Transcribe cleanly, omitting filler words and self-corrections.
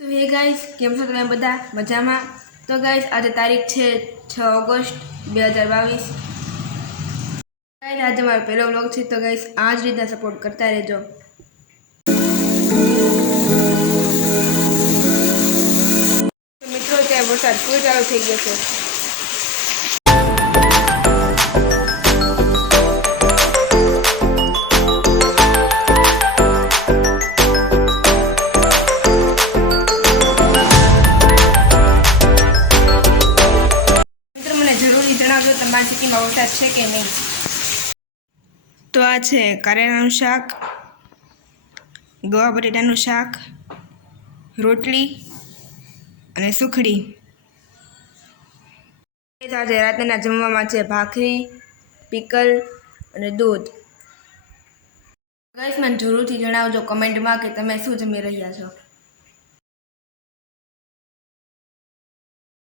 તો હે ગાઈસ, કેમ છો તમે બધા? મજામાં? તો ગાઈસ, આજે તારીખ છે 6 ઓગસ્ટ 2022. ગાઈસ, આજે મારો પહેલો વ્લોગ છે. તો ગાઈસ, આ જ રીતના સપોર્ટ કરતા રહેજો. તો મિત્રો, ત્યાં વરસાદ ફૂલ ચાલુ થઈ ગયો છે. જણાવજો તમારી સિટીમાં વરસાદ છે કે નહીં. તો આ છે કારેલાનું શાક, ગવા બટેટાનું શાક, રોટલી અને સુખડી. આજે રાતના જમવામાં છે ભાખરી, પીકલ અને દૂધ. ગાઈસ, મને જરૂરથી જણાવજો કમેન્ટમાં કે તમે શું જમી રહ્યા છો.